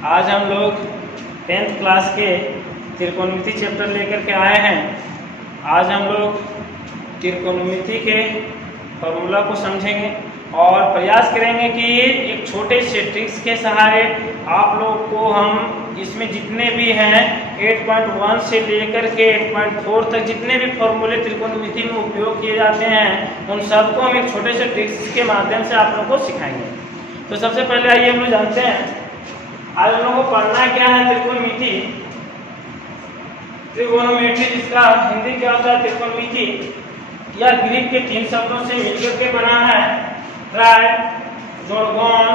आज हम लोग 10th क्लास के त्रिकोणमिति चैप्टर लेकर के आए हैं। आज हम लोग त्रिकोणमिति के फॉर्मूला को समझेंगे और प्रयास करेंगे कि एक छोटे से ट्रिक्स के सहारे आप लोग को हम इसमें जितने भी हैं 8.1 से लेकर के 8.4 तक जितने भी फॉर्मूले त्रिकोणमिति में उपयोग किए जाते हैं उन सबको हम एक छोटे से ट्रिक्स के माध्यम से आप लोगों को सिखाएंगे। तो सबसे पहले आइए हम लोग जानते हैं आज हम लोगों को पढ़ना क्या है त्रिकोणमिति। त्रिकोणमिति जिसका हिंदी क्या होता है त्रिकोणमिति या ग्रीक के 3 शब्दों से मिलकर के बना है, ट्राय, जोड़ गौन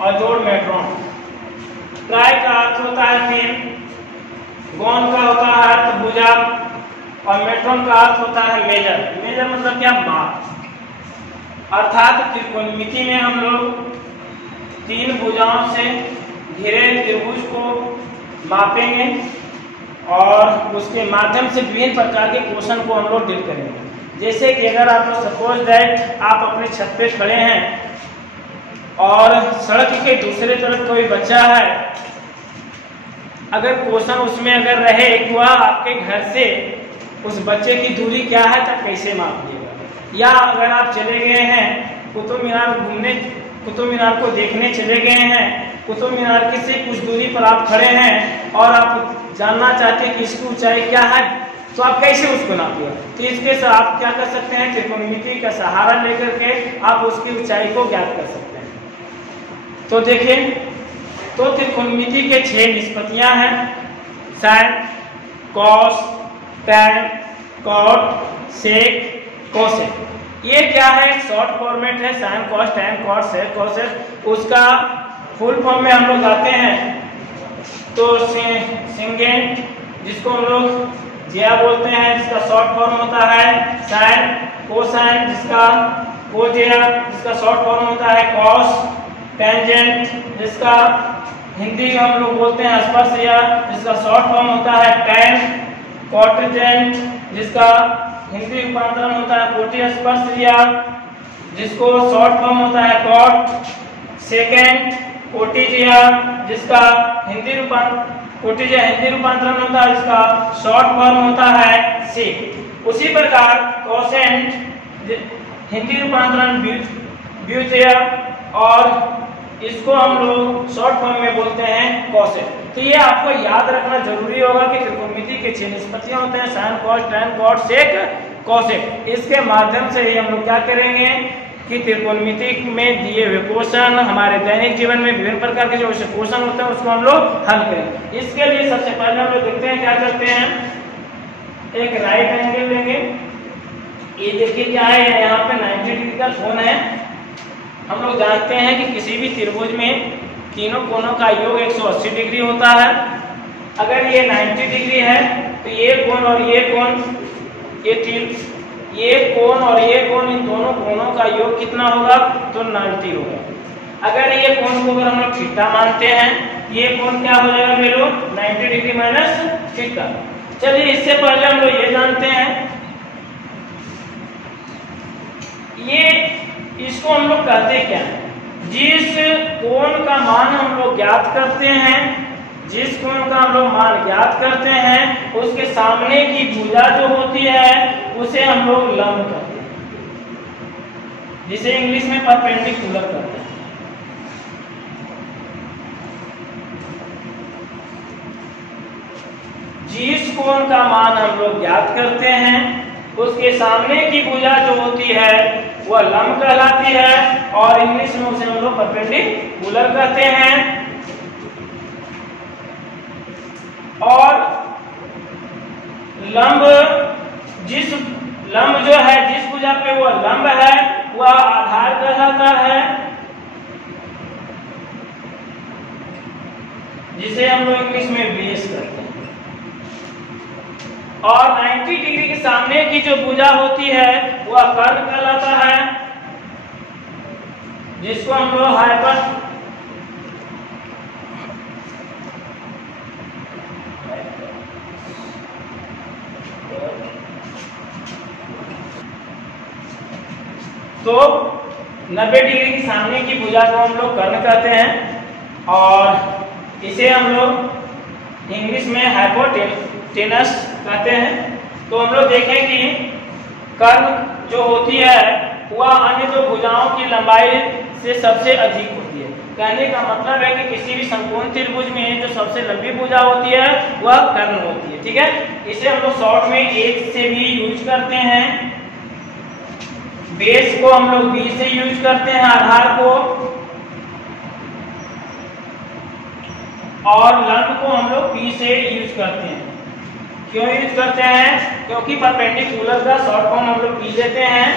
और जोड़ मेट्रॉन। ट्राय का अर्थ होता है 3, गौन का होता है अर्थ भुजा और मेट्रॉन का अर्थ होता है मेजर। मेजर मतलब क्या, माप। अर्थात त्रिकोणमिति में हम लोग 3 भुजाओं से घिरे त्रिभुज को मापेंगे और उसके माध्यम से विभिन्न प्रकार के क्वेश्चन को हम लोग डील करेंगे। जैसे कि अगर आप सपोज दैट आप अपने छत पे खड़े हैं और सड़क के दूसरे तरफ कोई बच्चा है, अगर क्वेश्चन उसमें अगर रहे कि वह आपके घर से उस बच्चे की दूरी क्या है तो कैसे माप लेगा। या अगर आप चले गए हैं कुतुब मीनार घूमने, कुतुब मीनार को देखने चले गए हैं, कुतुब मीनार के से कुछ दूरी पर आप खड़े हैं और आप जानना चाहते हैं कि इसकी ऊंचाई क्या है, तो आप कैसे उसको नापिएगा। तो इसके साथ आप क्या कर सकते हैं, त्रिकोणमिति का सहारा लेकर के आप उसकी ऊंचाई को ज्ञात कर सकते हैं। तो देखिए, तो त्रिकोणमिति के 6 निष्पत्तियां हैं, साइन, कॉस, टैन, कॉट, सेक, कोसेक। ये क्या है, शॉर्ट फॉर्मेट है, साइन, कॉस, टैन, कॉट, सेक, कोसेक। उसका फुल फॉर्म में हम लोग आते हैं तो सिंगेंट जिसको हम लोग जिया बोलते हैं, जिसका शॉर्ट फॉर्म होता है साइन, कोसाइन जिसका कोजिया जिसका शॉर्ट फॉर्म होता है कॉस, टेंजेंट जिसका हिंदी हम लोग बोलते हैं स्पर्शया जिसका शॉर्ट फॉर्म होता है टैन, कॉटेजेंट जिसका हिंदी रूपांतरण होता है कोटि स्पर्शया जिसको शॉर्ट फॉर्म होता है कॉट, सेकेंड कोटिजिया जिसका हिंदी रूपांतरण होता है जिसका शॉर्ट फॉर्म होता है सेक। उसी प्रकार कोसेंट हिंदी रूपांतरण ब्यूजिया और इसको हम लोग शॉर्ट फॉर्म में बोलते हैं कोसेक। तो ये आपको याद रखना जरूरी होगा कि त्रिकोणमिति के 6 निष्पत्तियां होते हैं, साइन, कॉस, टैन, कॉट, सेक, कोसेक। इसके माध्यम से ही हम लोग क्या करेंगे कि त्रिकोणमिति में दिए हुए क्वेश्चन हमारे दैनिक जीवन में विभिन्न प्रकार के जो क्वेश्चन होते हैं उसको हम लोग हल करें। इसके लिए सबसे पहले हम लोग देखते हैं क्या करते हैं, एक राइट एंगल लेंगे। ये देखिए क्या है, यहाँ पे 90 डिग्री का कोण है। हम लोग जानते हैं कि किसी भी त्रिभुज में तीनों कोणों का योग 180 डिग्री होता है। अगर ये 90 डिग्री है तो ये कोण और ये कोण, ये कोण और ये कोण, इन दोनों कोणों का योग कितना होगा, तो 90 होगा। अगर ये कोण को अगर हम लोग थीटा मानते हैं, ये कोण क्या हो जाएगा मेरे 90 डिग्री माइनस थीटा। चलिए इससे पहले हम लोग ये जानते हैं, ये इसको हम लोग कहते क्या है, जिस कोण का मान हम लोग ज्ञात करते हैं, जिस कोण का हम लोग मान ज्ञात करते हैं उसके सामने की भुजा जो होती है उसे हम लोग लंब कहते हैं, जिसे इंग्लिश में परपेंडिकुलर कहते हैं। जिस कोण का मान हम लोग ज्ञात करते हैं उसके सामने की भुजा जो होती है वह लंब कहलाती है और इंग्लिश में उसे हम लोग परपेंडिकुलर कहते हैं। और लंब जो है, जिस भुजा पे वो लंब है वह आधार कहलाता है, जिसे हम लोग इंग्लिश में बेस कहते हैं। और 90 डिग्री के सामने की जो भुजा होती है वह कर्ण कहलाता है, जिसको हम लोग हाइपर तो 90 डिग्री के सामने की भुजा को हम लोग कर्ण कहते हैं और इसे हम लोग इंग्लिश में हाइपोटेनस कहते हैं। तो हम लोग देखें कि कर्ण जो होती है वह अन्य दो भुजाओं की लंबाई से सबसे अधिक होती है। कहने का मतलब है कि किसी भी समकोण त्रिभुज में जो सबसे लंबी भुजा होती है वह कर्ण होती है। ठीक है, इसे हम लोग शॉर्ट में H से भी यूज करते हैं, बेस को हम लोग B से यूज करते हैं, आधार को, और लंब को हम लोग P से यूज करते हैं। क्यों यूज करते हैं? क्योंकि परपेंडिकुलर का शॉर्ट फॉर्म हम लोग P लेते हैं,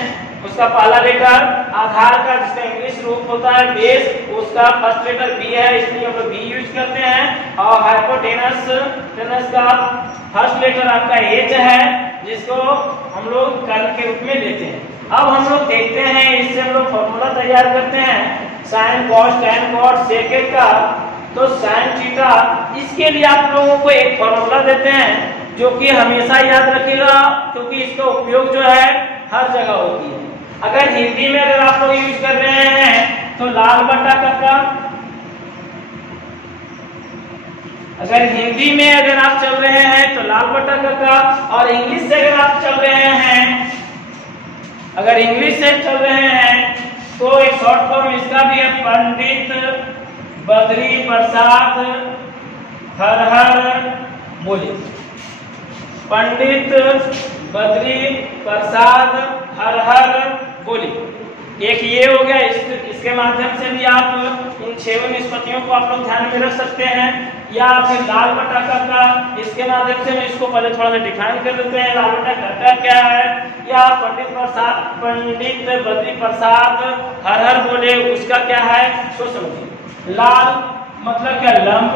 उसका पहला लेटर आधार का जिसका इंग्लिश रूप होता है बेस, उसका फर्स्ट लेटर B है, इसलिए हम लोग B यूज करते हैं। और हाइपोटेनस का फर्स्ट लेटर आपका H है, जिसको हम लोग कर्ण के रूप में लेते हैं। अब हम लोग देखते हैं, इससे हम लोग फॉर्मूला तैयार करते हैं sine cos tan cot sec का। तो साइन थीटा, इसके लिए आप लोगों को एक फॉर्मूला देते हैं जो कि हमेशा याद रखिएगा, क्योंकि इसका उपयोग जो है हर जगह होती है। अगर हिंदी में अगर आप लोग यूज कर रहे हैं तो लाल बटा कक्का, अगर हिंदी में अगर आप चल रहे हैं तो लाल बटा कक्का, और इंग्लिश से अगर आप चल रहे हैं, अगर इंग्लिश से चल रहे हैं तो एक शॉर्ट फॉर्म इसका भी है पंडित बद्री प्रसाद हर हर बोले। पंडित बद्री प्रसाद हर हर बोले, एक ये हो गया। इसके माध्यम से भी आप इन 6 निष्पत्तियों को आप लोग ध्यान में रख सकते हैं। या फिर लाल बटा कक्का, इसके माध्यम से मैं इसको पहले थोड़ा सा डिफाइन कर देते हैं, लाल बटा कक्का क्या है। या पंडित बद्री प्रसाद हर हर बोले, उसका क्या है तो समझिए। लाल मतलब क्या? लंब,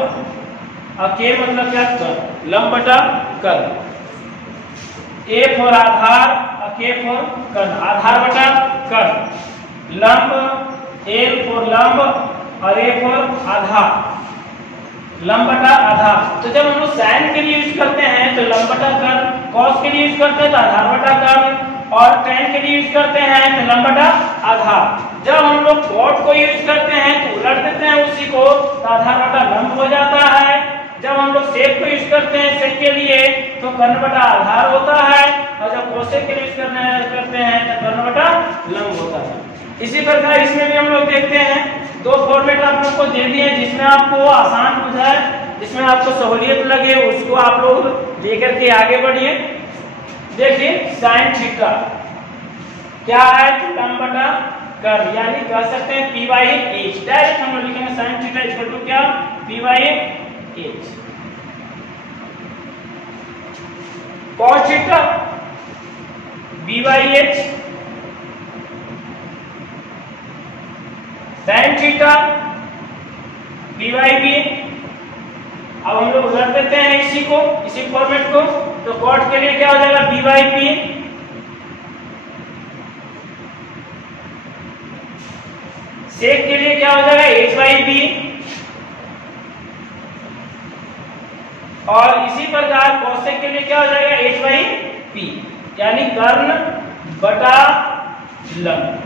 और के मतलब क्या? कर्ण, लंब बटा कर्ण। ए फॉर आधार और के फॉर कर्ण, आधार बटा कर्ण। लंब एल फॉर लंब और ए फॉर आधार, लंब बटा आधार। तो जब हम लोग साइन के लिए यूज करते हैं तो लंब बटा कर्ण, कॉस के लिए यूज करते हैं तो आधार बटा कर्ण, और टैन के लिए यूज करते हैं तो लंब बटा आधार। जब हम लोग कॉट को यूज करते हैं तो उलट देते हैं उसी को, तो आधार बटा लंब हो जाता है। जब हम लोग सेक को यूज करते हैं सेक के लिए तो कर्ण बटा आधार होता है, और जब कोसेक के लिए यूज करते हैं तो कर्ण बटा लंब होता है। इसी प्रकार इसमें भी हम लोग देखते हैं, 2 फॉर्मेट आप लोग को दे दिए जिसमें आपको आसान बुझाए, जिसमें आपको सहूलियत लगे, उसको आप लोग लेकर के आगे बढ़िए। देखिए साइन थीटा क्या है? लंब बटा कर्ण, यानी कह सकते हैं P/H। डायरेक्ट हम लोग लिखेंगे साइन थीटा इक्वल टू क्या? P/H। Cos theta B/H, sine theta B/B। अब हम लोग उलट देते हैं इसी को, इसी फॉर्मेट को, तो कॉट के लिए क्या हो जाएगा? B/P। सेक के लिए क्या हो जाएगा? H/P। और इसी प्रकार कोसेक के लिए क्या हो जाएगा? H/P, यानी कर्ण बटा लंब।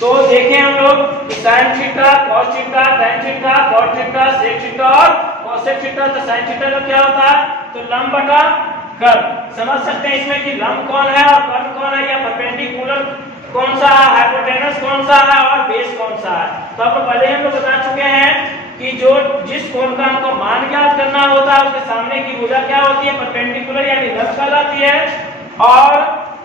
तो देखें हम लोग sine theta, cos theta, tan theta, cot theta, sec theta और कोसेक थीटा। तो साइन थीटा का क्या होता है? तो लंब बटा कर्ण। समझ सकते हैं इसमें कि लंब कौन है और कर्ण कौन है, या परपेंडिकुलर कौन सा है, हाइपोटेनस कौन सा है और बेस कौन सा है। तो आपको पहले हम लोग बता चुके हैं कि जो जिस कोण का हमको मान ज्ञात करना होता है उसके सामने की भुजा क्या होती है? परपेंडिकुलर यानी लंब कहलाती है, और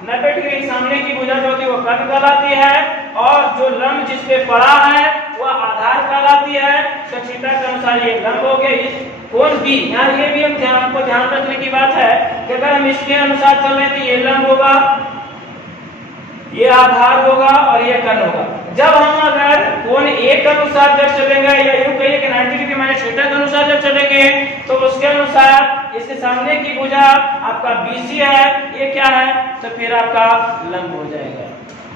90 डिग्री के सामने की भुजा जो होती है वो कर्ण कहलाती है, और जो लंब जिस पे पड़ा है वह आधार कहलाती है। तो थीटा के अनुसार ये लंब हो गया। इस कोण B, यहाँ ये भी हमको ध्यान रखने की बात है कि अगर हम इसके अनुसार चल रहे हैं तो ये लंब होगा, ये आधार होगा और ये कर्ण होगा। जब हम अगर कोण A के अनुसार जब चलेंगे, या यूं कहिए कि 90 डिग्री माइनस थीटा के अनुसार जब चलेंगे, तो उसके अनुसार इसके सामने की भुजा आपका BC है, ये क्या है? तो फिर आपका लंब हो जाएगा।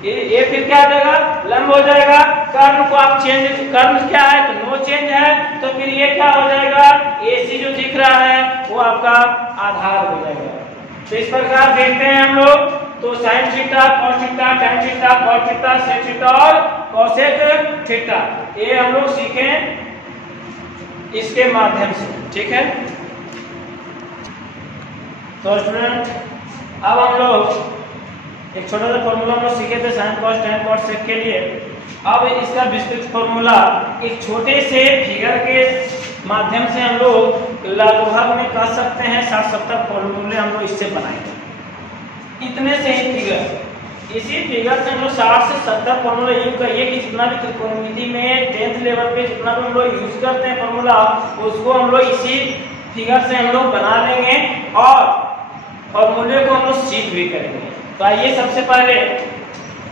ये फिर क्या हो जाएगा? लंब हो जाएगा। कर्ण को आप चेंज, कर्ण क्या है? तो नो चेंज है, तो फिर ये क्या हो जाएगा? AC जो दिख रहा है वो आपका आधार हो जाएगा। तो इस प्रकार देखते हैं हम लोग, तो sine theta, cos theta, tan theta, cot theta, sec theta और कोसेक थीटा, ये हम लोग सीखे इसके माध्यम से। ठीक है, तो स्टूडेंट अब हम लोग एक छोटा सा फॉर्मूला हम लोग सीखे थे sin cos tan cos sec के लिए। अब इसका विस्तृत फॉर्मूला एक छोटे से फिगर के माध्यम से हम लोग लगभग में कह सकते हैं 60-70 फॉर्मूले हम लोग इससे बनाएंगे। इतने से ही फिगर, इसी फिगर से हम लोग 60 से 70 फॉर्मूला यूज करिए कि जितना भी त्रिकोणमिति में 10th लेवल पे जितना भी हम लोग यूज करते हैं फॉर्मूला, उसको हम लोग इसी फिगर से हम लोग बना लेंगे और फॉर्मूले को हम लोग सीख भी करेंगे। तो आइए सबसे पहले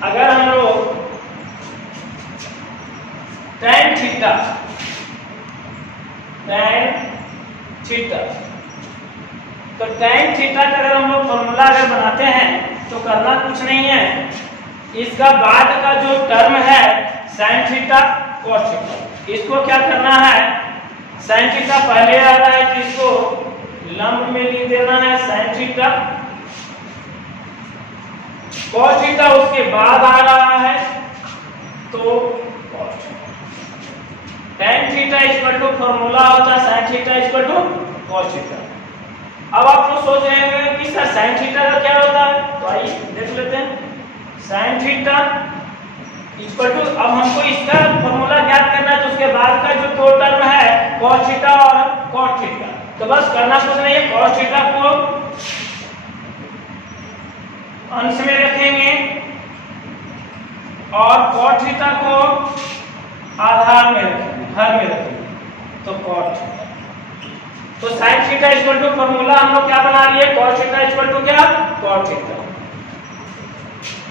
अगर हम लोग tan थीटा तो tan थीटा का अगर हम लोग फॉर्मूला अगर बनाते हैं तो करना कुछ नहीं है, इसका बाद का जो टर्म है sin थीटा cos थीटा, इसको क्या करना है, sin थीटा पहले आ रहा है तो इसको लंब में लिख देना है sin थीटा, cos थीटा उसके बाद आ रहा है तो cos tan theta equal to formula होता है sin theta equal to cos theta. अब आप लोग सोच रहे हैं कि सर sin थीटा का क्या होता है, तो आइए देख लेते हैं। sin थीटा इक्वल टू, अब हमको इसका फॉर्मूला ज्ञात करना है तो उसके बाद का जो दो टर्म है cos थीटा और cos थीटा, तो बस करना कुछ नहीं है, cos थीटा को अंश में रखेंगे और cos थीटा को आधार में रखेंगे, हर में रखेंगे, तो cos थीटा। तो sin theta equal to formula हम लोग क्या बना लिए, cos थीटा इक्वल टू क्या, cos theta,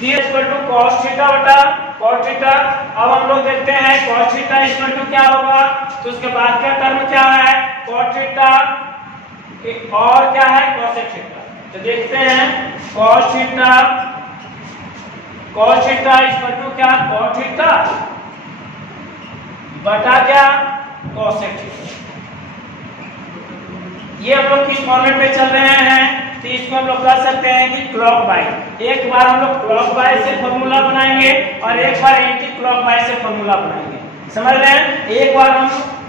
equal to cos theta बटा cos थीटा। अब हम लोग देखते हैं cos थीटा इक्वल टू क्या होगा, तो उसके बाद का टर्म क्या है cos थीटा और क्या है cosec थीटा। तो देखते हैं cos थीटा इक्वल टू क्या, cos थीटा बटा क्या, cosec थीटा। ये हम लोग किस फॉर्मेट पे चल रहे हैं, तो इसको हम लोग कह सकते हैं कि क्लॉकवाइज। एक बार हम लोग क्लॉकवाइज से फॉर्मूला बनाएंगे और एक बार एंटी क्लॉकवाइज से फॉर्मूला बनाएंगे, समझ रहे हैं। एक बार हम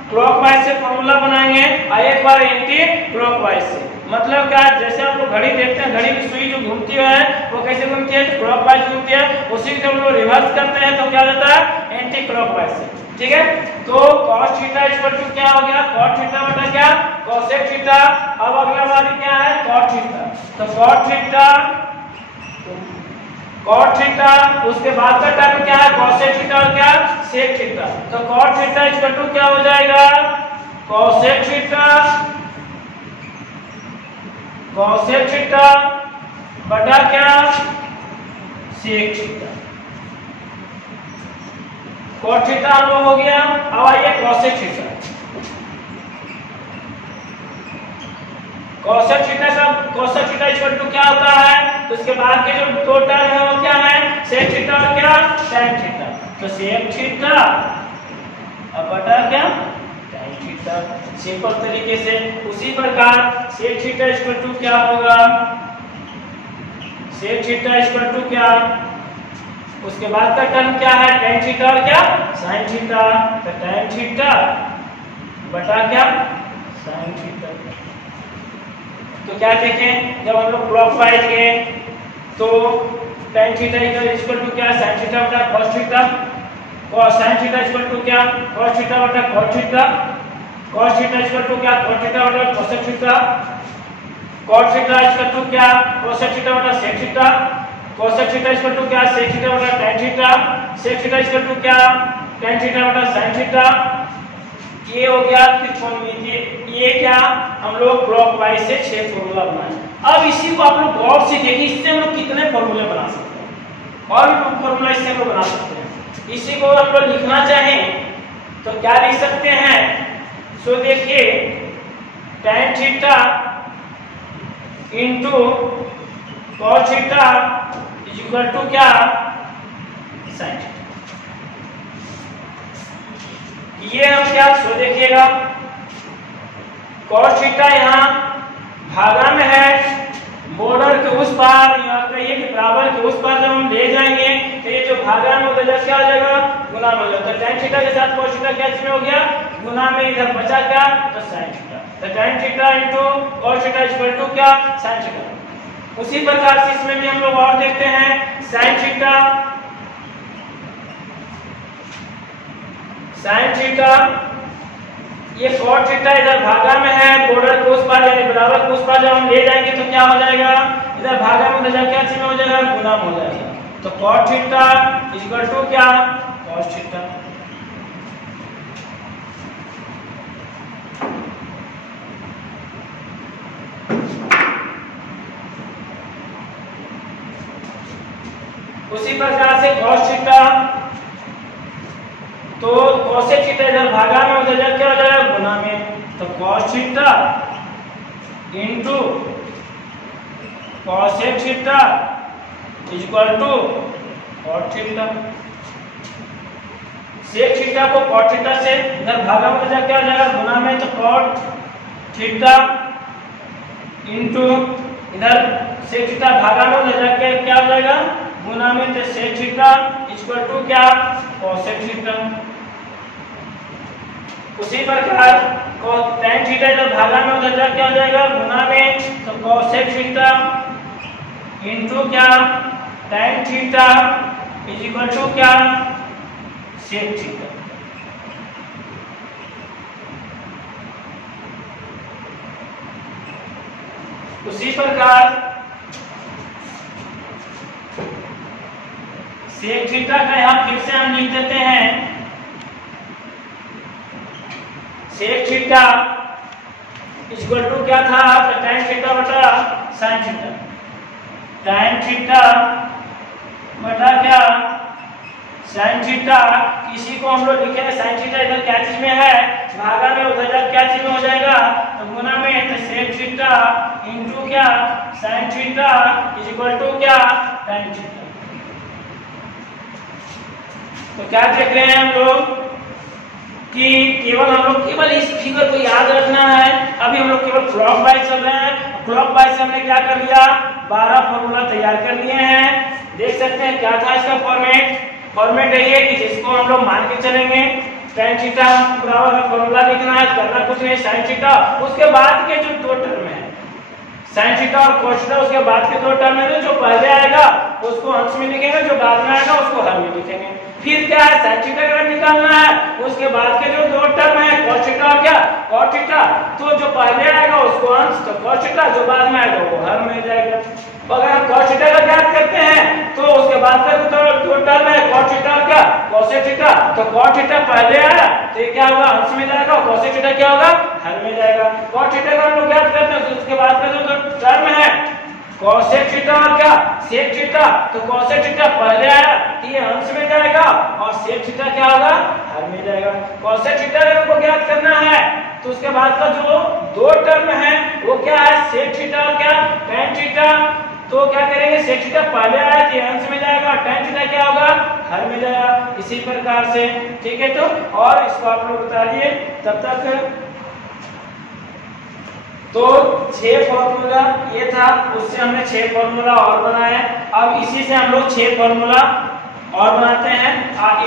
क्लॉकवाइज से फॉर्मूला बनाएंगे और एक बार एंटी क्लॉकवाइज से। मतलब क्या, जैसे हम लोग घड़ी देखते हैं, घड़ी की सुई जो घूमती है वो कैसे घूमती है, क्लॉकवाइज घूमती है, उसी को हम लोग रिवर्स करते हैं तो क्या होता है, एंटी क्लॉकवाइज से। ठीक है, तो cos थीटा इक्वल टू क्या हो गया, cos थीटा बटा क्या, cosec थीटा। अब अगला वाली क्या है, cos थीटा, तो cos थीटा उसके बाद का टर्म क्या है, cosec थीटा और क्या, sec थीटा। तो cos थीटा इक्वल टू क्या हो जाएगा, cosec थीटा बटा क्या, sec थीटा। cos थीटा हम लोग हो गया। अब आइए cosec theta, cosec theta equal to क्या होता है, तो उसके बाद के जो दो टर्म है वो क्या है, sec थीटा और क्या, tan थीटा। तो sec थीटा अब बटा क्या, tan थीटा। सिंपल तरीके से उसी प्रकार sec थीटा इक्वल टू क्या होगा, sec थीटा इक्वल टू क्या, उसके बाद का टर्म क्या है, tan थीटा और क्या, sin थीटा। तो tan थीटा बटा क्या, sin थीटा। तो क्या देखें, जब हम लोग क्लॉकवाइज गए तो tan थीटा इक्वल टू क्या, sin थीटा बटा cos थीटा, और sin थीटा इक्वल टू क्या, cos थीटा बटा cos theta, cos theta equal to क्या, cos थीटा बटा cosec theta, cos theta equal to क्या, cosec थीटा बटा sec theta, cosec theta equal to क्या, sec theta बटा tan theta, sec theta equal to क्या, tan theta बटा sin theta. ये हो गया त्रिकोणमितीय। ये क्या, हम लोग क्लॉकवाइज से 6 फॉर्मूला बनाए। अब इसी को आप लोग गौर से देखिए, इससे हम लोग कितने फॉर्मूले बना सकते हैं, और भी फॉर्मूला इससे हम लोग बना सकते हैं। इसी को हम लोग लिखना चाहें तो क्या लिख सकते हैं, सो देखिए tan theta into cos theta equal to क्या, sin थीटा। ये हम क्या, सो देखिएगा cos थीटा यहाँ भागा में है, बॉर्डर के उस पार या कहिए कि बराबर के उस पार जब हम ले जाएंगे तो ये जो भागा में उधर क्या हो जाएगा, गुना में हो जाएगा। तो tan थीटा के साथ cos थीटा क्या इसमें हो गया, गुना में, इधर बचा क्या, तो sin थीटा। तो tan theta into cos theta equal to क्या, sin थीटा। उसी प्रकार से इसमें भी हम लोग और देखते हैं sin थीटा, ये cos थीटा इधर भागा में है, बॉर्डर के उस पार यानी बराबर के उस पार जब हम ले जाएंगे तो क्या हो जाएगा, इधर भागा में उधर क्या चीज में हो जाएगा, गुना में हो जाएगा। तो cos थीटा इक्वल टू क्या, cos थीटा। उसी प्रकार से cos थीटा, तो cosec थीटा इधर भागा में उधर क्या हो जाएगा, गुना में। तो cos theta into cosec theta equal to cot theta. sec theta को cot थीटा से इधर भागा में उधर क्या हो जाएगा, गुना में। तो cot थीटा इनटू इधर sec थीटा भागा में उधर क्या हो जाएगा, गुना में। तो sec थीटा इक्वल टू क्या, cosec थीटा। उसी प्रकार tan थीटा इधर भागा में उधर क्या हो जाएगा, गुना में। तो cosec थीटा इनटू क्या, tan थीटा इक्वल टू क्या, sec थीटा। उसी प्रकार sec थीटा का यहां फिर से हम लिख देते हैं, sec थीटा इक्वल टू क्या था, तो tan थीटा बटा sin थीटा। tan थीटा बटा क्या, sin थीटा। इसी को हम लोग लिखे हैं sin थीटा इधर क्या चीज में है, भागा में, उधर क्या चीज में हो जाएगा, तो गुना में। तो sec थीटा इनटू क्या, sin थीटा इक्वल टू क्या, tan थीटा। तो क्या देख रहे हैं हम लोग कि हम लोग केवल इस फिगर को याद रखना है। अभी हम लोग केवल क्लॉकवाइज चल रहे हैं। क्लॉकवाइज से हमने क्या कर लिया, 12 फॉर्मूला तैयार कर लिए हैं। देख सकते हैं क्या था इसका फॉर्मेट है ये कि जिसको हम लोग मान के चलेंगे tan थीटा बराबर का फॉर्मूला लिखना है, करना कुछ नहीं, sin थीटा उसके बाद के जो दो टर्म है sin थीटा और cos थीटा, उसके बाद के दो टर्म है, जो पहले आएगा उसको अंश में लिखेंगे, जो बाद में आएगा उसको हर में लिखेंगे। फिर क्या है, sin थीटा का निकालना है, उसके बाद के जो दो टर्म है cos थीटा और क्या, cot थीटा, तो जो पहले आएगा उसको अंश, तो cos थीटा, जो बाद में आएगा वो हर में जाएगा। तो अगर हम cos थीटा का ज्ञात करते हैं तो उसके बाद का दो टर्म है cot थीटा और क्या, cosec थीटा, तो cot थीटा पहले आया तो ये क्या होगा, अंश में जाएगा, cosec थीटा क्या होगा, हर में जाएगा। cot थीटा का हम लोग ज्ञात करते हैं, उसके बाद का जो टर्म है cosec थीटा और क्या, sec थीटा, तो cosec थीटा पहले आया तो ये अंश में जाएगा और sec थीटा क्या होगा, हर में जाएगा। cosec थीटा अगर हमको ज्ञात करना है तो उसके बाद का जो दो टर्म है वो क्या है, sec थीटा और क्या, tan थीटा। तो क्या करेंगे, sec थीटा पहले आया तो अंश में जाएगा, tan थीटा क्या होगा, हर में जाएगा। इसी प्रकार से ठीक है। तो और इसको आप लोग बता दिए तब तक। तो 6 फॉर्मूला ये था, उससे हमने 6 फॉर्मूला और बनाए। अब इसी से हम लोग 6 फॉर्मूला और बनाते हैं।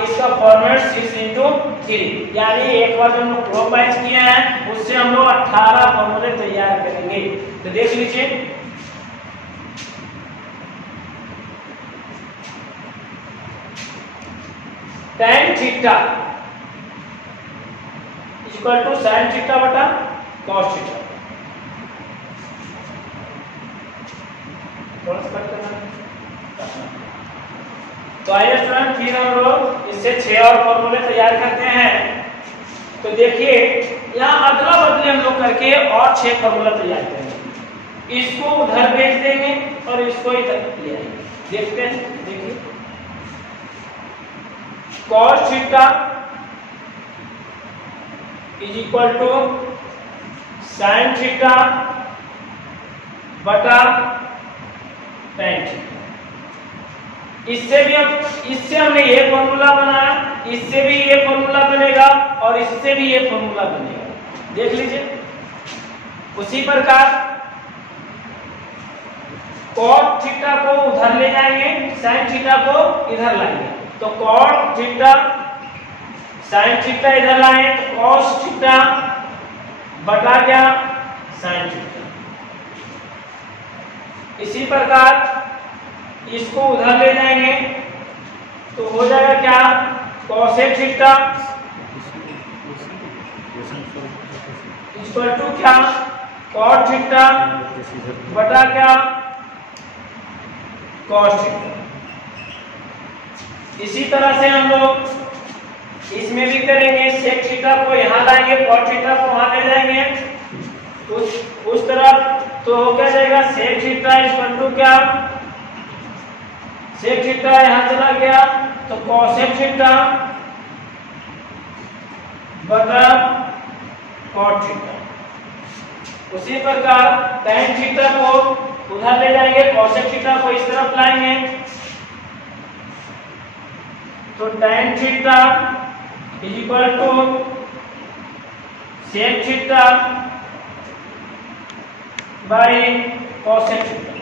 इसका फॉर्मेट 6×3, यानी एक बार जो हम लोग क्लॉकवाइज किए हैं उससे हम लोग 18 फॉर्मूले तैयार करेंगे। तो देख लीजिए, tan theta equal to sin theta बटा cos थीटा। तो आइए स्टूडेंट, फिर हम लोग इससे 6 और फॉर्मूले तैयार करते हैं। तो देखिए यहाँ अदला बदली हम लोग करके और 6 फॉर्मूला तैयार करेंगे। इसको उधर भेज देंगे और इसको इधर ले आएंगे। देखते हैं, देखिए cos theta is equal to sin theta बटा tan थीटा। इससे हमने ये फॉर्मूला बनाया, इससे भी ये फॉर्मूला बनेगा और इससे भी ये फॉर्मूला बनेगा। देख लीजिए, उसी प्रकार cot थीटा को उधर ले जाएंगे, sin थीटा को इधर लाएंगे। तो cot थीटा sin थीटा इधर लाएं तो cos थीटा बटा क्या sin थीटा। इसी प्रकार इसको उधर ले जाएंगे तो हो जाएगा क्या cosec थीटा इक्वल टू क्या cot थीटा बटा क्या cos थीटा। इसी तरह से हम लोग इसमें भी करेंगे, sec थीटा को यहाँ लाएंगे, cot थीटा को वहां ले जाएंगे उस तरफ, तो हो क्या जाएगा sec थीटा इक्वल टू क्या sec थीटा यहाँ चला गया तो cosec थीटा बटा cot थीटा। उसी प्रकार tan थीटा को उधर ले जाएंगे, cosec थीटा को इस तरफ लाएंगे तो tan theta equal to sec theta by cosec theta.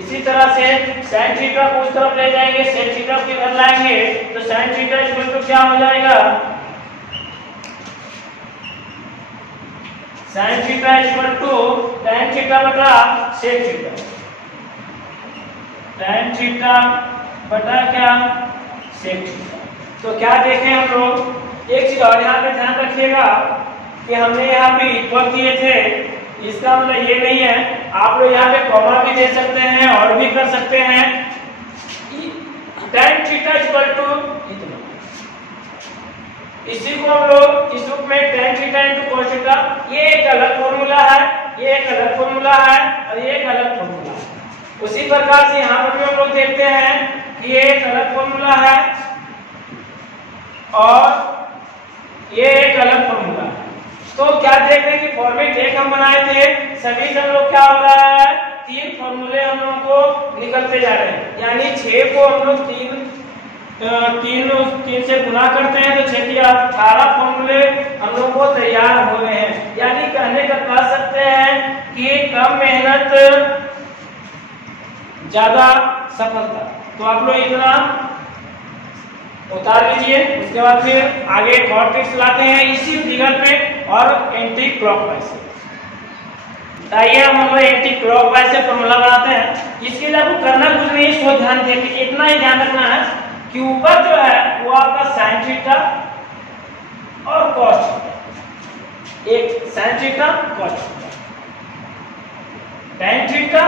इसी तरह से sin थीटा को उस तरफ ले जाएंगे, sec थीटा को इधर लाएंगे तो sin थीटा इक्वल टू क्या हो जाएगा sin theta equal to tan theta बटा sec थीटा, tan थीटा बटा क्या sec थीटा। तो क्या देखें हम लोग, एक चीज और यहाँ पे ध्यान रखिएगा कि हमने यहाँ पे इक्वल किए थे, इसका मतलब ये नहीं है, आप लोग यहाँ पे कॉमा भी दे सकते हैं और भी कर सकते हैं। tan थीटा इक्वल टू इतना, इसी को हम लोग इस रूप में tan theta into cos theta, ये एक अलग फॉर्मूला है, ये एक अलग फॉर्मूला है और ये एक अलग फॉर्मूला है। उसी प्रकार से यहाँ पर भी हम लोग देखते हैं कि ये एक अलग फॉर्मूला है और ये एक अलग फॉर्मूला है। तो क्या देख रहे हैं कि फॉर्मेट एक हम बनाए थे, सभी से हम लोग क्या हो रहा है तीन फॉर्मूले हम लोगों को निकलते जा रहे हैं, यानी 6 को हम लोग तीन से गुना करते हैं तो 6 की 18 फॉर्मूले हम लोग को तैयार हो रहे हैं। यानी कहने का कह सकते हैं कि कम मेहनत ज्यादा सफलता। तो आप लोग इतना उतार लीजिए, उसके बाद फिर आगे और ट्रिक्स लाते हैं इसी फिगर पे और एंटी क्लॉकवाइज से। आइए हम लोग एंटी क्लॉकवाइज से फॉर्मूला बनाते हैं। इसके लिए आपको करना कुछ नहीं, इसको ध्यान देके इतना ही ध्यान रखना है कि ऊपर जो है वो आपका sin थीटा और cos थीटा, एक sin theta cos theta, tan theta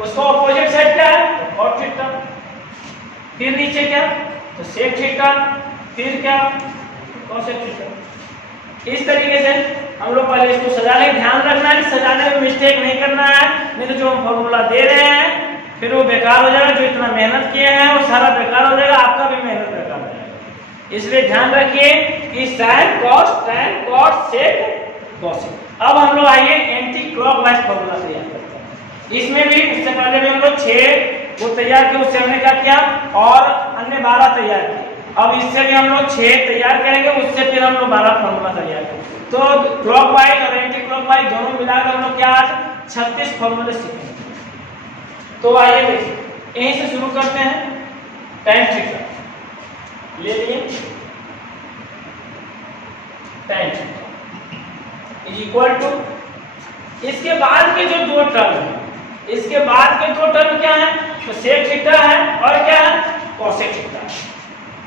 उसका ऑपोजिट साइड क्या है cot थीटा, फिर नीचे क्या तो sec थीटा, फिर क्या cosec थीटा। इस तरीके से हम लोग पहले इसको सजा लें। ध्यान रखना है कि सजाने में मिस्टेक नहीं करना है, नहीं तो जो हम फॉर्मूला दे रहे हैं फिर वो बेकार हो जाएगा, जो इतना मेहनत किए हैं वो सारा बेकार हो जाएगा, आपका भी मेहनत बेकार हो जाएगा। इसलिए ध्यान रखिए कि sin cos tan cos sec cosec। अब हम लोग आइए एंटी क्लॉकवाइज फॉर्मूला तैयार करते हैं। इसमें भी उससे पहले भी हम लोग 6 वो तैयार किए, उससे हमने क्या किया और अन्य 12 तैयार किए। अब इससे भी हम लोग 6 तैयार करेंगे, उससे फिर हम लोग 12 फॉर्मूला तैयार करेंगे। तो क्लॉकवाइज और एंटी क्लॉकवाइज दोनों मिलाकर हम लोग क्या आज 36 फॉर्मूले सीखेंगे। तो आइए देखिए यहीं से शुरू करते हैं। tan थीटा ले लिए, tan theta is equal to, इसके बाद के जो दो टर्म है, इसके बाद के दो टर्म क्या है तो sec थीटा है और क्या है cosec थीटा।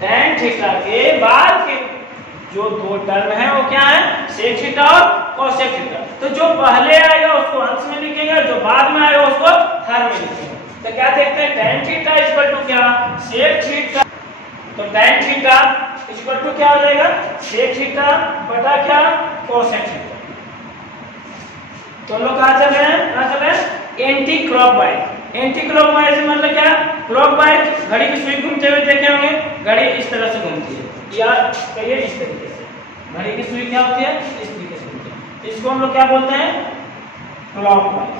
tan थीटा के बाद के जो दो टर्म है वो क्या है sec थीटा और cosec थीटा। तो जो पहले आएगा उसको अंश में लिखेंगे, जो बाद में आएगा उसको हर में लिखेंगे। तो क्या देखते हैं tan थीटा इक्वल टू क्या sec थीटा, तो tan थीटा इक्वल टू क्या हो जाएगा sec थीटा बटा क्या cosec थीटा। तो हम लोग कहाँ चल रहे हैं, कहाँ चल रहे हैं एंटी क्लॉकवाइज। एंटी क्लॉकवाइज मतलब क्या, क्लॉकवाइज घड़ी की सुई घूमते हुए देखे होंगे, घड़ी इस तरह से घूमती है या कहिए इस तरीके से, घड़ी की सुई क्या होती है इस तरीके से घूमती है, इसको हम लोग क्या बोलते हैं क्लॉकवाइज।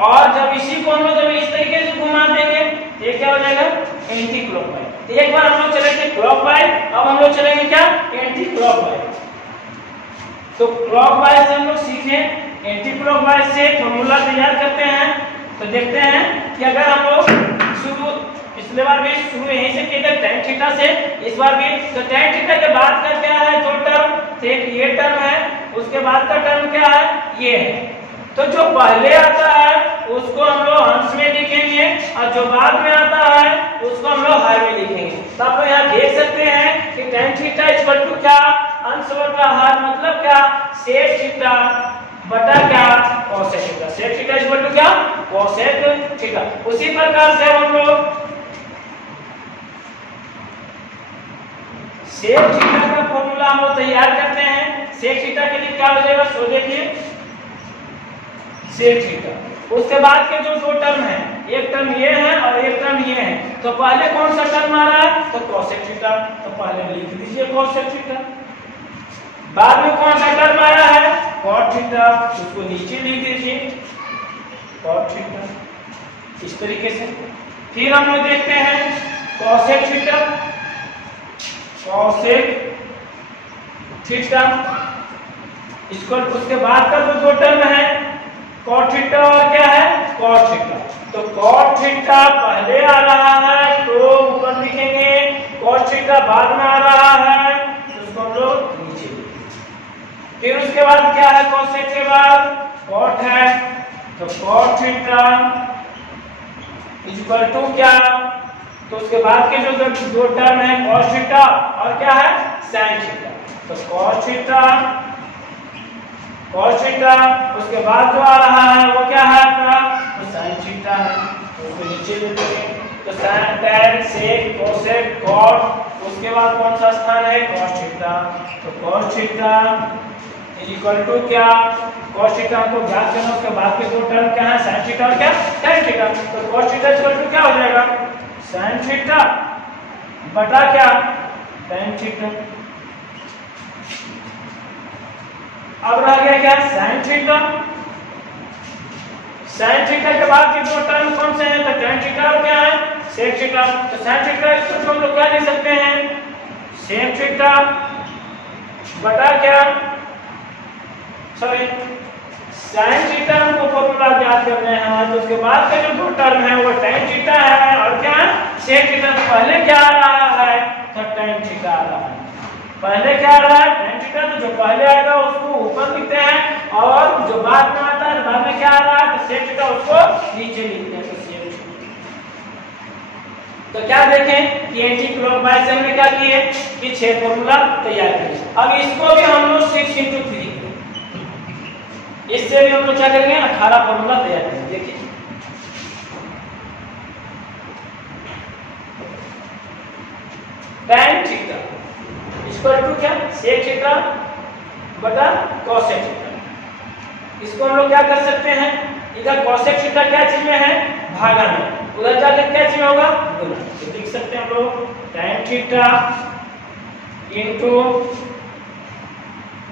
और जब इसी को हम लोग जब इस तरीके से घुमा देंगे तो ये क्या हो जाएगा एंटी क्लॉकवाइज। तो एक बार हम लोग चलेंगे क्लॉकवाइज, अब हम लोग चलेंगे क्या एंटी क्लॉकवाइज। तो क्लॉकवाइज से हम लोग सीखे, एंटी क्लॉकवाइज से फॉर्मूला तैयार करते हैं। तो देखते हैं कि अगर हम लोग शुरू पिछले बार भी शुरू यहीं से किए थे tan थीटा से, इस बार भी तो tan थीटा के बाद का क्या है दो टर्म, एक ये टर्म है, उसके बाद का टर्म क्या है ये है। तो जो पहले आता है उसको हम लोग अंश में लिखेंगे और जो बाद में आता है उसको हम लोग हर में लिखेंगे। तो आप लोग यहाँ देख सकते हैं कि tan थीटा इक्वल टू क्या, अंश बटा हर, मतलब क्या सेक थीटा बटा क्या cosec theta. Sec theta equal to क्या कोसेक थीटा। उसी प्रकार से हम लोग सेक थीटा का फॉर्मूला हम लोग तैयार करते हैं। सेक थीटा के लिए क्या हो जाएगा सो देखिए सेक थीटा, उसके बाद के जो दो टर्म है, एक टर्म ये है और एक टर्म ये है, तो पहले कौन सा टर्म आ रहा है तो कोसेक थीटा, तो पहले लिख दीजिए कोसेक थीटा। बाद में कौन सा टर्म आया है कॉट थीटा, उसको नीचे लिख दीजिए कॉट थीटा, इस तरीके से। फिर हम लोग देखते हैं कोसेक थीटा, कोसेक थीटा इसको, उसके बाद का जो दो टर्म है कॉट थीटा और क्या है कॉट थीटा। तो कॉट थीटा पहले आ रहा है तो ऊपर लिखेंगे, कॉट थीटा बाद में आ रहा है तो उसको हम लोग नीचे लिखेंगे। फिर उसके बाद क्या है कोसेक के बाद कॉट है, तो कॉट थीटा इक्वल टू क्या, तो उसके बाद के जो दो टर्म है कॉस थीटा और क्या है साइन थीटा, तो कॉस थीटा कॉस थीटा, उसके बाद जो आ रहा है वो क्या है आपका तो साइन थीटा है, तो उसको नीचे ले लेंगे। तो sine tan sec cosec cot, उसके बाद कौन सा स्थान है कॉस थीटा, तो कॉस थीटा इक्वल टू क्या कॉस थीटा को ज्ञात करना, उसके बाद के दो टर्म क्या है साइन थीटा और क्या tan थीटा, तो कॉस थीटा इक्वल टू क्या हो जाएगा साइन थीटा बटा क्या tan थीटा। अब रह गया क्या साइन थीटा, साइन थीटा के बाद के दो टर्म कौन से हैं तो tan थीटा और क्या है सेक थीटा। तो साइन थीटा इसको हम लोग क्या लिख सकते हैं सेक थीटा बटा क्या सॉरी साइन थीटा हमको फॉर्मूला याद करने हैं, तो उसके बाद के जो दो टर्म है वो tan थीटा है और क्या है सेक थीटा। पहले क्या आ रहा है तो tan थीटा आ रहा है, पहले क्या आ रहा है tan थीटा, तो जो पहले आएगा उसको ऊपर लिखते हैं और जो बाद में आता है बाद में क्या आ रहा है तो सेक थीटा उसको नीचे लिखते हैं। तो क्या देखें कि एंटी क्लॉकवाइज से हमने क्या किए कि 6 फॉर्मूला तैयार किए। अब इसको भी हम लोग 6 into 3 इससे भी हम लोग क्या करेंगे 18 फॉर्मूला तैयार करेंगे। देखिए tan थीटा इक्वल टू क्या सेक थीटा बटा कोसेक थीटा। इसको हम लोग क्या कर सकते हैं, इधर कोसेक थीटा क्या चीज में है भागा में, उधर जाकर क्या चीज में होगा गुणा, तो लिख सकते हैं हम लोग tan theta into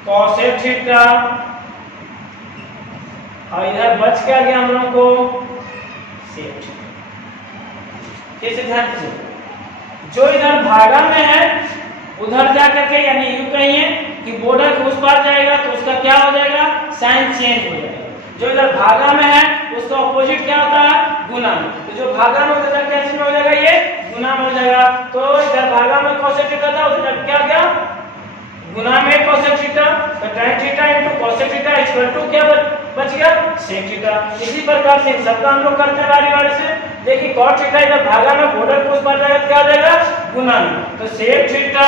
cosec theta और इधर बच क्या गया हम लोग को सेक थीटा। कैसे ध्यान दीजिए, जो इधर भागा में है उधर जा करके यानी यूं कहिए कि बॉर्डर के उस पार जाएगा तो उसका क्या हो जाएगा साइन चेंज हो जाएगा। जो इधर भागा में है उसका ऑपोजिट क्या होता है गुना में, तो जो भागा में उधर क्या चीज में हो जाएगा ये गुना में हो जाएगा। तो इधर भागा में कोसेक थीटा था उधर क्या गया गुना में कोसेक थीटा, तो tan theta into cosec theta equal to क्या बच गया सेक थीटा। इसी प्रकार से सबका हम लोग करते हैं बारी बारी से। देखिए cot थीटा इधर भागा में बॉर्डर को उस पर जाएगा क्या हो जाएगा गुना में, तो सेक थीटा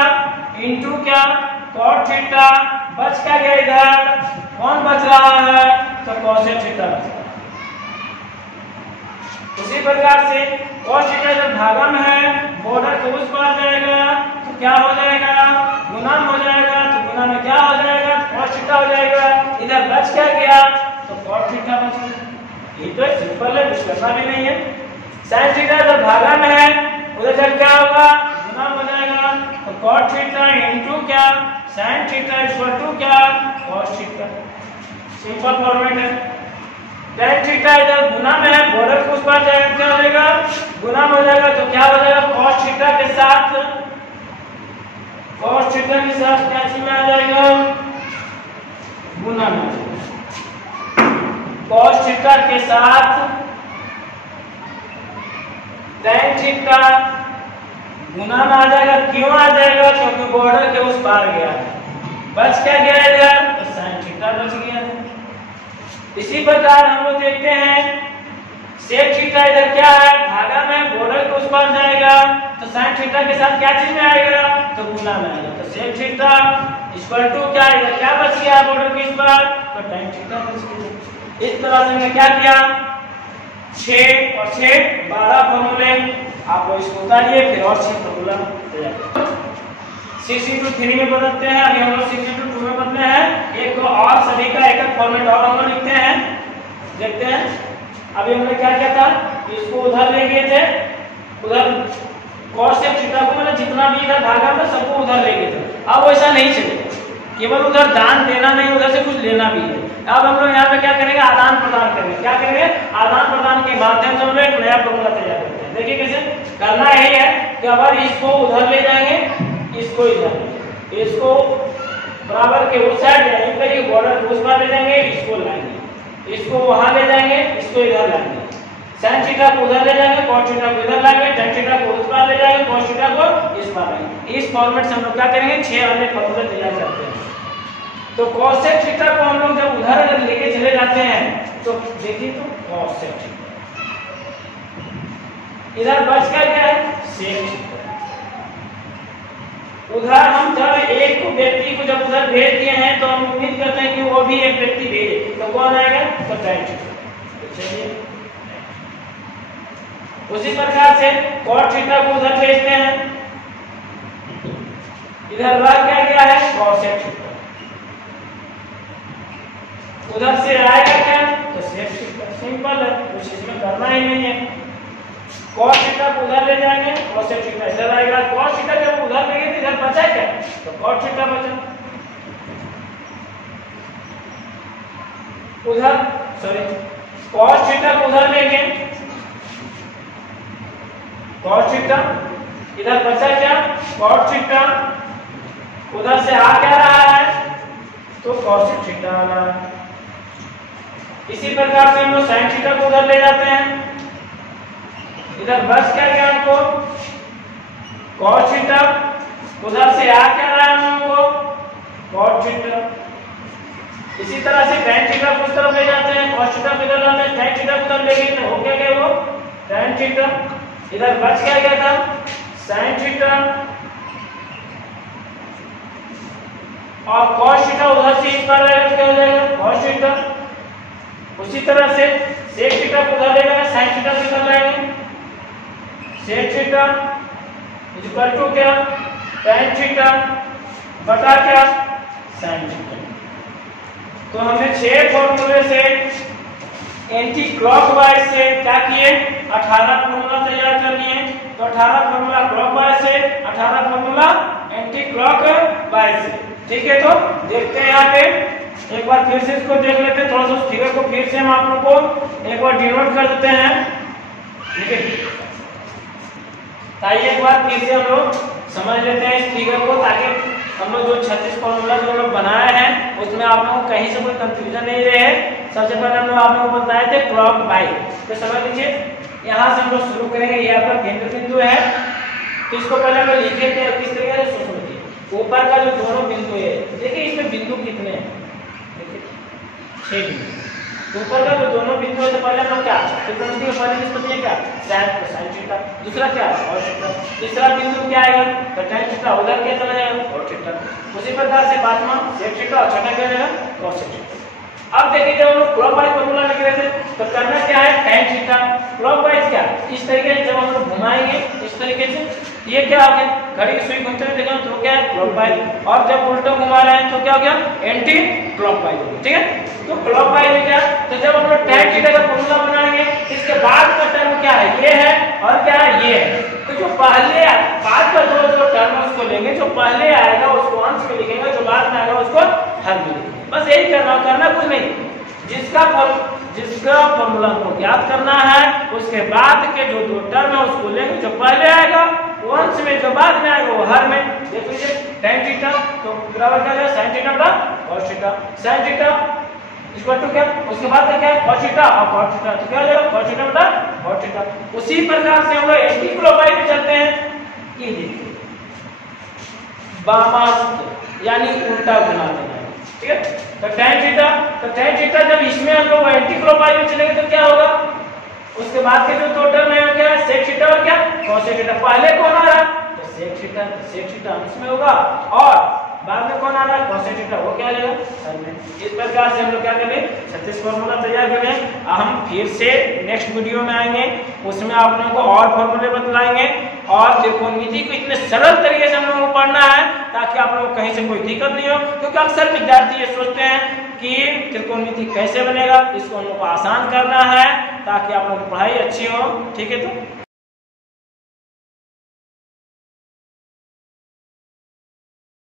इनटू क्या cot थीटा बच क्या गया इधर कौन बच रहा है तो कोसेक थीटा। उसी प्रकार से cos थीटा इधर भागा में है बॉर्डर को उस पर जाएगा तो क्या हो जाएगा गुना में हो जाएगा, तो गुना में क्या हो जाएगा cos थीटा हो जाएगा। इधर बच क्या गया तो cot थीटा बच गया। ये तो सिंपल है, कुछ करना भी नहीं है। sin थीटा इधर भागा में है उधर जब क्या होगा गुना हो जाएगा, तो cot थीटा इनटू क्या sin थीटा इक्वल टू क्या cos थीटा। सिंपल फॉर्मेट है। tan थीटा इधर गुना में है बॉर्डर को उस पर जाएगा क्या हो जाएगा गुना में हो जाएगा, तो क्या हो जाएगा cos थीटा के साथ cos थीटा के साथ क्या चीज में आ जाएगा गुना में cos थीटा के साथ tan थीटा गुना में आ जाएगा। क्यों आ जाएगा? क्योंकि बॉर्डर के उस पार गया है। बच क्या गया इधर? तो sin थीटा बच गया। इसी प्रकार हम लोग देखते हैं sec थीटा इधर क्या है? धागा में बॉर्डर के उस पार जाएगा तो sin थीटा के साथ क्या चीज में आएगा? तो गुना में आएगा। तो sec थीटा इक्वल टू क्या? इधर क्या बच गया बॉर्डर के इस पार? तो tan थीटा बच गया। इस तरह से हमने क्या किया? 6 और 6 12 फॉर्मूले आप लोग इसको उतारिए, फिर और 6 फॉर्मूला तैयार 6x3 में बदलते हैं। अभी हम लोग 6x2 में बदले हैं। एक तो और सभी का एक एक फॉर्मेट और हम लोग लिखते हैं, देखते हैं। अभी हमने क्या किया था? इसको उधर ले गए थे, उधर cos थीटा को मतलब जितना भी इधर भागा था सबको उधर ले गए थे। अब वैसा नहीं चलेगा, केवल उधर दान देना नहीं, उधर से कुछ लेना भी है। अब हम लोग यहाँ पे क्या करेंगे? आदान प्रदान करेंगे। क्या करेंगे? आदान प्रदान के माध्यम से हम लोग एक नया फॉर्मूला तैयार करते हैं। देखिए कैसे करना यही है कि अगर इसको उधर ले जाएंगे, इसको इधर, इसको बराबर के उस साइड जाएंगे, बॉर्डर उस पार ले जाएंगे, इसको लाएंगे, इसको वहां ले जाएंगे, इसको इधर लाएंगे, sin थीटा को उधर ले जाएंगे, cos थीटा को इधर लाएंगे, tan थीटा को उस पार ले जाएंगे, cos थीटा को इस पार लाएंगे। इस फॉर्मेट से हम लोग क्या करेंगे? 6 अन्य फॉर्मूले तैयार करते हैं। तो cos थीटा को हम लोग जब उधर अगर लेके चले जाते हैं तो देखिए तो cos थीटा इधर बच क्या गया है? sec theta. उधर हम जब एक को व्यक्ति को जब उधर भेज दिए हैं तो हम उम्मीद करते हैं कि वो भी एक व्यक्ति भेजे, तो कौन आएगा? तो tan थीटा। चलिए उसी प्रकार से cos थीटा को उधर भेजते हैं, इधर रह क्या गया है? cos theta. उधर से आएगा क्या? तो sec थीटा। सिंपल है, कुछ इसमें करना ही नहीं है। cos थीटा को उधर ले जाएंगे, cos थीटा इधर आएगा। cos थीटा जब उधर लेंगे तो इधर बचा क्या? तो cos थीटा बचा। उधर cos थीटा को उधर लेंगे, cos थीटा इधर बचा क्या? cos theta. उधर से आ क्या रहा है? तो cos थीटा आ रहा है। इसी प्रकार से हम लोग sin थीटा को उधर ले जाते हैं, इधर बस क्या गया हमको? cos theta. उधर से आ क्या रहा है हमको? cos theta. इसी तरह से tan थीटा को उस तरफ ले जाते हैं, cos थीटा को इधर लाते हैं, tan थीटा को उधर ले गए तो हो क्या गया वो? tan theta. इधर बच क्या गया था? sin theta. और cos थीटा उधर से इस पर रहेगा, क्या हो जाएगा? cos theta. उसी तरह से sec थीटा को उधर ले गए, sin थीटा को इधर लाएंगे, sec थीटा इक्वल टू क्या? tan थीटा बटा क्या? sin theta. तो हमने 6 फॉर्मूले से एंटी क्लॉकवाइज से क्या किए? 18 फॉर्मूला तैयार कर लिए। तो 18 फॉर्मूला क्लॉकवाइज से, 18 फॉर्मूला एंटी क्लॉकवाइज से। ठीक है, तो देखते हैं यहाँ पे एक बार फिर से इसको देख लेते हैं। थोड़ा सा उस फिगर को फिर से हम आप लोगों को एक बार डिनोट कर देते हैं। ठीक है, ताकि एक बार फिर से हम लोग समझ लेते हैं इस फिगर को, ताकि हम लोग जो 36 फॉर्मूला जो लोग बनाए हैं उसमें आप लोगों को कहीं से कोई कंफ्यूजन नहीं रहे। सबसे पहले हम लोग आप लोगों को बताए थे क्लॉक वाइज। तो समझ लीजिए, यहाँ से हम लोग शुरू करेंगे। ये आपका केंद्र बिंदु है, तो इसको पहले हम लिखे थे किस तरीके से सोचिए। ऊपर का जो दोनों बिंदु है, देखिए इसमें बिंदु कितने हैं? देखिए 6 बिंदु। ऊपर का जो दोनों बिंदु है तो पहले हम लोग क्या त्रिकोणमिति के पहले निष्पत्ति क्या? sin theta. दूसरा क्या? cos theta. तीसरा बिंदु क्या आएगा? तो tan थीटा। उधर क्या चला जाएगा? cos theta. उसी प्रकार से पांचवा sec थीटा और छठा क्या जाएगा? cos theta. अब देखिए जब हम लोग क्लॉकवाइज फॉर्मूला लिख रहे थे तो करना क्या है? tan theta. क्लॉकवाइज क्या? इस तरीके से जब हम लोग घुमाएंगे इस तरीके से, ये क्या हो गया? घड़ी की सुई घूमते हुए देखा तो क्या है? क्लॉकवाइज। और जब उल्टा घुमा रहे हैं तो क्या हो गया? Anti clockwise. ठीक है, तो क्लॉकवाइज में क्या? तो जब हम लोग tan थीटा का फॉर्मूला बनाएंगे इसके बाद का टर्म क्या है? ये है, और क्या है? ये है। तो जो पहले बाद का जो टर्म है उसको लेंगे, जो पहले आएगा उसको अंश में लिखेंगे, जो बाद में आएगा उसको हर में लिखेंगे। बस यही करना कुछ नहीं। जिसका फॉर्मूला को ज्ञात करना है उसके बाद के जो दो टर्म है उसको लेंगे, जो पहले आएगा वो अंश में, जो बाद में आएगा वो हर में। देख लीजिए tan थीटा तो बराबर क्या है? sin थीटा का cos theta, sin theta equal to क्या, उसके बाद क्या है cos थीटा और cot थीटा, तो क्या हो जाएगा cos थीटा बटा cot थीटा। उसी प्रकार से हम लोग एंटी क्लॉकवाइज में चलते हैं, ये देखिए वामावर्त यानी उल्टा घुमा देना, ठीक है। तो tan थीटा जब इसमें हम लोग एंटी क्लॉकवाइज में चलेंगे तो क्या होगा, उसके बाद के जो दो टर्म है क्या है sec थीटा और क्या cos थीटा। पहले कौन आ रहा है तो sec थीटा इसमें होगा और बाद में कौन आ रहा है cos थीटा, वो क्या आ जाएगा sin में। इस प्रकार से हम लोग क्या करेंगे 36 फार्मूला तैयार करें। हम फिर से नेक्स्ट वीडियो में आएंगे, उसमें आप लोगों को और फार्मूले बतलाएंगे और त्रिकोणमिति को इतने सरल तरीके से हम लोगों को पढ़ना है ताकि आप लोगों को कहीं से कोई दिक्कत नहीं हो, क्योंकि अक्सर विद्यार्थी ये सोचते हैं कि त्रिकोणमिति कैसे बनेगा, इसको हम लोग को आसान करना है ताकि आप लोगों की पढ़ाई अच्छी हो, ठीक है। तो